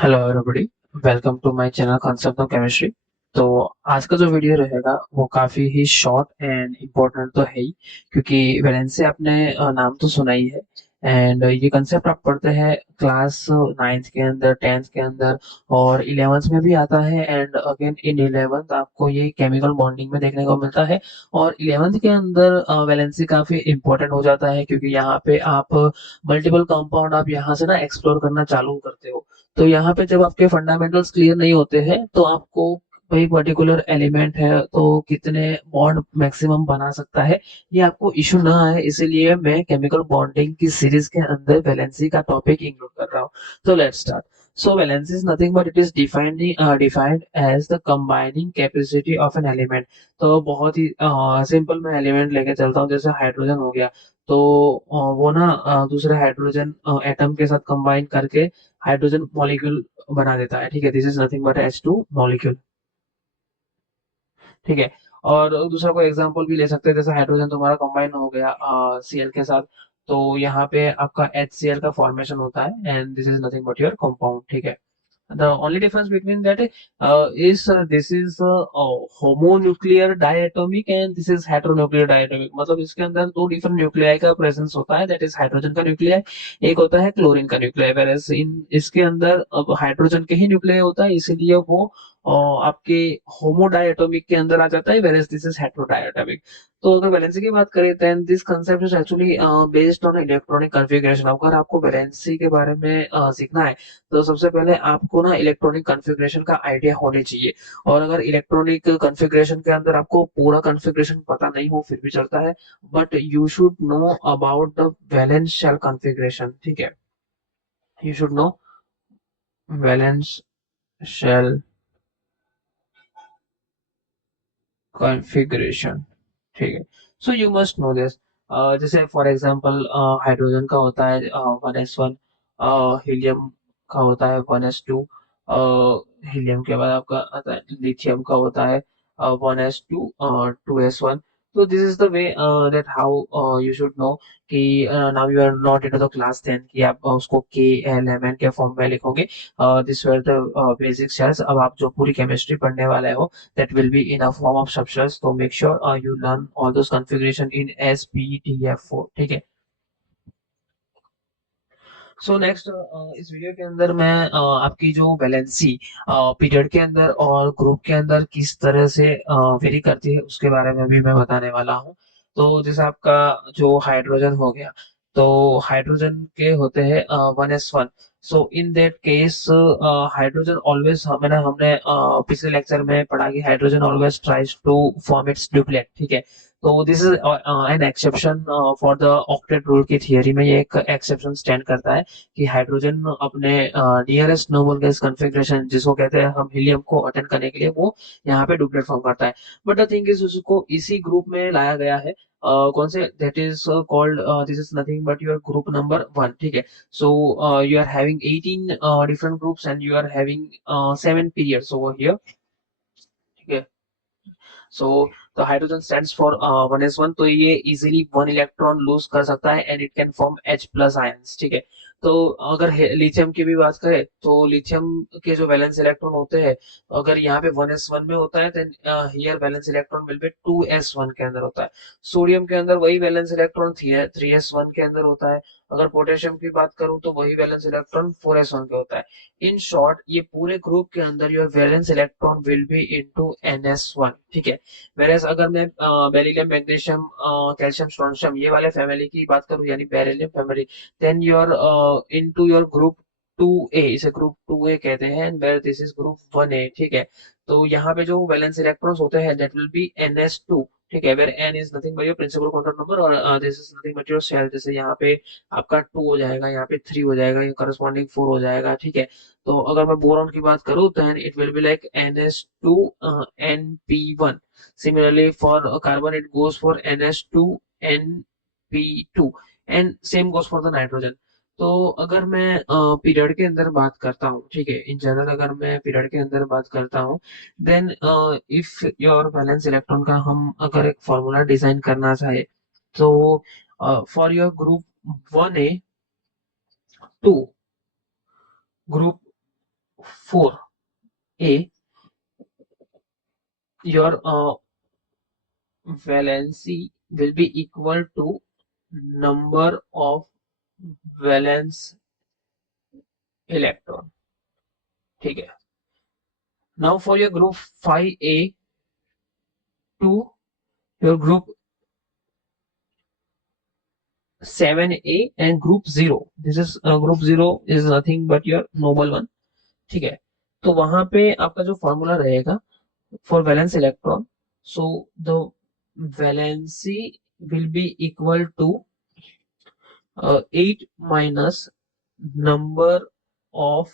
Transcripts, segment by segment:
Hello everybody, welcome to my channel concept of chemistry. तो आज का जो वीडियो रहेगा वो काफ़ी ही शॉर्ट एंड इम्पोर्टेंट तो है ही, क्योंकि वैलेंसी आपने नाम तो सुना ही है। एंड ये कंसेप्ट आप पढ़ते हैं क्लास नाइन्थ के अंदर, टेंथ के अंदर और इलेवेंथ में भी आता है। एंड अगेन इन इलेवेंथ आपको ये केमिकल बॉन्डिंग में देखने को मिलता है। और इलेवेंथ के अंदर वैलेंसी काफ़ी इम्पोर्टेंट हो जाता है, क्योंकि यहाँ पे आप मल्टीपल कंपाउंड आप यहाँ से ना एक्सप्लोर करना चालू करते हो। तो यहाँ पे जब आपके फंडामेंटल्स क्लियर नहीं होते हैं तो आपको कोई पर्टिकुलर एलिमेंट है तो कितने बॉन्ड मैक्सिमम बना सकता है, ये आपको इशू ना आए, इसीलिए मैं केमिकल बॉन्डिंग की सीरीज के अंदर वैलेंसी का टॉपिक इंक्लूड कर रहा हूँ। तो let's start. So valence is nothing but it is defined as the combining capacity of an element। तो बहुत ही सिंपल मैं एलिमेंट लेके चलता हूँ, जैसे हाइड्रोजन हो गया। तो वो ना दूसरे हाइड्रोजन एटम के साथ कंबाइन करके हाइड्रोजन मॉलिक्यूल बना देता है। ठीक है, this is nothing but H2 molecule. ठीक है। और दूसरा कोई एग्जांपल भी ले सकते हैं, जैसे हाइड्रोजन तुम्हारा कंबाइन हो गया Cl के साथ, तो यहाँ पे आपका HCl का फॉर्मेशन होता है and this is nothing but your compound. ठीक है। The only difference between that is this is homonuclear diatomic and this is heteronuclear diatomic। मतलब इसके अंदर दो डिफरेंट न्यूक्लियाई का प्रेजेंस होता है, दैट इज हाइड्रोजन का न्यूक्लियाई, एक होता है क्लोरीन का न्यूक्लियाई। whereas इन इसके अंदर अब हाइड्रोजन के ही न्यूक्लियाई होता है, इसीलिए वो आपके होमोडायटोमिक के अंदर आ जाता है, whereas दिस इज हेटेरोडायटोमिक। तो अगर वैलेंसी की बात करें then this concept is actually based on electronic configuration. अगर आपको वैलेंसी के बारे में सीखना है तो सबसे पहले आपको ना इलेक्ट्रॉनिक कॉन्फ़िगरेशन का आइडिया होने चाहिए। और अगर इलेक्ट्रॉनिक कॉन्फ़िगरेशन के अंदर आपको पूरा कॉन्फ़िगरेशन पता नहीं हो फिर भी चलता है, but you should know about the valence shell configuration. ठीक है, you should know valence shell configuration. ठीक है, so you must know this. जैसे फॉर एग्जांपल हाइड्रोजन का होता है 1s1, हीलियम का होता है 1s2, हीलियम के बाद आपका आता है लिथियम का होता है 1s2 2s1। तो this is the way that how you should know कि now you are not into the class 10 कि आप उसको के एल एम एन के फॉर्म में लिखोगे। This were the basic shells. अब आप जो पूरी केमिस्ट्री पढ़ने वाले हो that will be in a form of subshells, so make sure you learn all those configuration in SPTF4। ठीक है। सो नेक्स्ट इस वीडियो के अंदर मैं आपकी जो वैलेंसी पीरियड के अंदर और ग्रुप के अंदर किस तरह से वेरी करती है उसके बारे में भी मैं बताने वाला हूँ। तो जैसे आपका जो हाइड्रोजन हो गया, तो हाइड्रोजन के होते हैं 1s1। So in that case hydrogen always हमने हमने पिछले लेक्चर में पढ़ा कि hydrogen always tries to form its duplet. ठीक है। तो this is an exception for the octet rule की थियरी में, ये एक एक्सेप्शन स्टैंड करता है कि हाइड्रोजन अपने नियरेस्ट नोबल गैस कॉन्फ़िगरेशन जिसको कहते हैं हम हीलियम को अटेंड करने के लिए, वो यहाँ पे डुप्लेट फॉर्म करता है। बट द थिंग इज उसको इसी ग्रुप में लाया गया है। कौन से, that is called, this is nothing but your group number 1। ठीक है। So you are having 18 different groups and you are having 7 periods over here. ठीक है। So the hydrogen stands for 1s1, तो ये इजीली 1 इलेक्ट्रॉन लूज कर सकता है and it can form H plus ions. ठीक है। तो अगर लिथियम की भी बात करें तो लिथियम के जो वैलेंस इलेक्ट्रॉन होते हैं, अगर यहाँ पे 1s1 में होता है then here valence electron will be 2s1 के अंदर होता है। सोडियम के अंदर वही वैलेंस इलेक्ट्रॉन 3s1 के अंदर होता है। अगर पोटेशियम की बात करूं तो वही वैलेंस इलेक्ट्रॉन 4s1 के होता है। इन शॉर्ट ये पूरे ग्रुप के अंदर your valence electron will B into ns1। ठीक है। वेरएस अगर मैं बेरिलियम मैग्नीशियम कैल्शियम स्ट्रोंशियम ये वाले फैमिली की बात करूं, यानी beryllium family, then your into your group 2a, इसे ग्रुप 2a कहते हैं, and where this is group 1a। ठीक है। तो यहाँ पे जो वैलेंस इलेक्ट्रॉन्स होते हैं दैट विल बी ns2। ठीक है, where n is nothing but your principal quantum number और this is nothing but your shell. जैसे यहाँ पे आपका 2 हो जाएगा, यहाँ पे 3 हो जाएगा, ये करस्पॉन्डिंग 4 हो जाएगा। ठीक है। तो अगर मैं बोरॉन की बात करूं then it will be like ns2 np1। Similarly, for carbon, it goes for NH2NP2 and same goes for the nitrogen। तो अगर मैं पीरियड के अंदर बात करता हूँ, ठीक है, इन जनरल अगर मैं पीरियड के अंदर बात करता हूँ then if your valence electron का हम अगर एक फॉर्मूला डिजाइन करना चाहे, तो for your group 1a 2, group 4A, your valency will be equal to number of valence electron. ठीक है. Now for your group 5A to your group 7A and group 0. This is group 0 is nothing but your noble one. ठीक है. तो वहां पे आपका जो formula रहेगा for valence electron, so the valency will be equal to 8 minus number of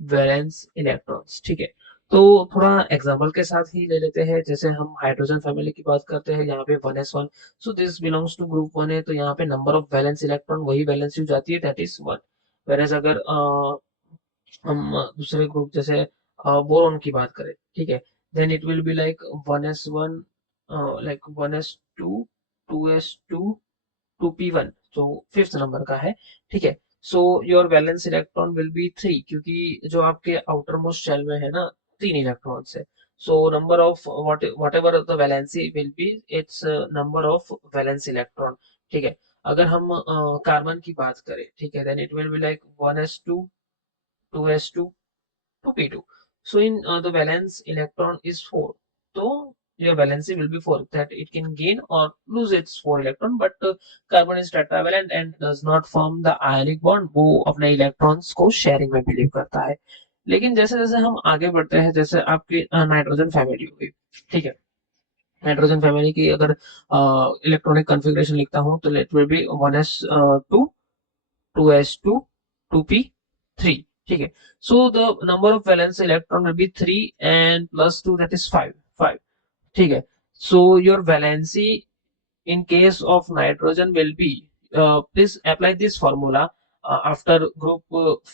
valence electrons. ठीक है. तो थोड़ा एग्जांपल के साथ ही ले लेते हैं. जैसे हम हाइड्रोजन फैमिली की बात करते हैं, यहाँ पे 1s1, so this belongs to group 1 है, तो यहाँ पे नंबर ऑफ वैलेंस इलेक्ट्रॉन वही वैलेंसी हो जाती है, दैट इज 1. वेरएज अगर हम दूसरे ग्रुप जैसे बोरॉन की बात करें, ठीक है, then it will be like 1s1, like 1s2, 2s2, 2p1, जो फिफ्थ नंबर का है. ठीक है. So your valence electron will B 3, क्योंकि जो आपके आउटर मोस्ट शेल में है ना 3 इलेक्ट्रॉन्स है. So number of what ever the valency will be, it's number of valence electron. ठीक है. अगर हम कार्बन की बात करें, ठीक है, then it will be like 1s2, 2s2, 2p2. So in the valence electron is 4. So your valency will be 4, that it can gain or lose its 4 electron, but carbon is tetravalent and does not form the ionic bond. वो अपने electrons को sharing में believe करता है. लेकिन जैसे जैसे हम आगे बढ़ते हैं, जैसे आपकी नाइट्रोजन फैमिली हो गई, ठीक है, नाइट्रोजन फैमिली की अगर इलेक्ट्रॉनिक कॉन्फ़िगरेशन लिखता हूँ तो it will B 1s2, 2s2, 2p3. ठीक है. So the number of valence electron will be 3 and plus 2, that is 5. ठीक है. So your valency in case of nitrogen will be, please apply this formula. After group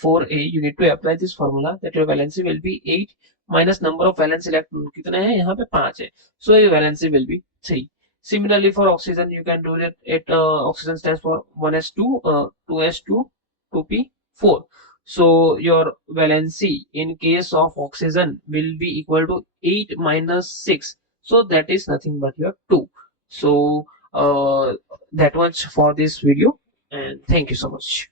4A you need to apply this formula, that your valency will be 8 minus number of valence electron कितने हैं यहाँ पे 5 है, so your valency will be 3. Similarly for oxygen you can do that. Oxygen stands for 1s2, 2s2, 2p4. So your valency in case of oxygen will be equal to 8 minus 6, so that is nothing but your 2. So that much for this video, and thank you so much.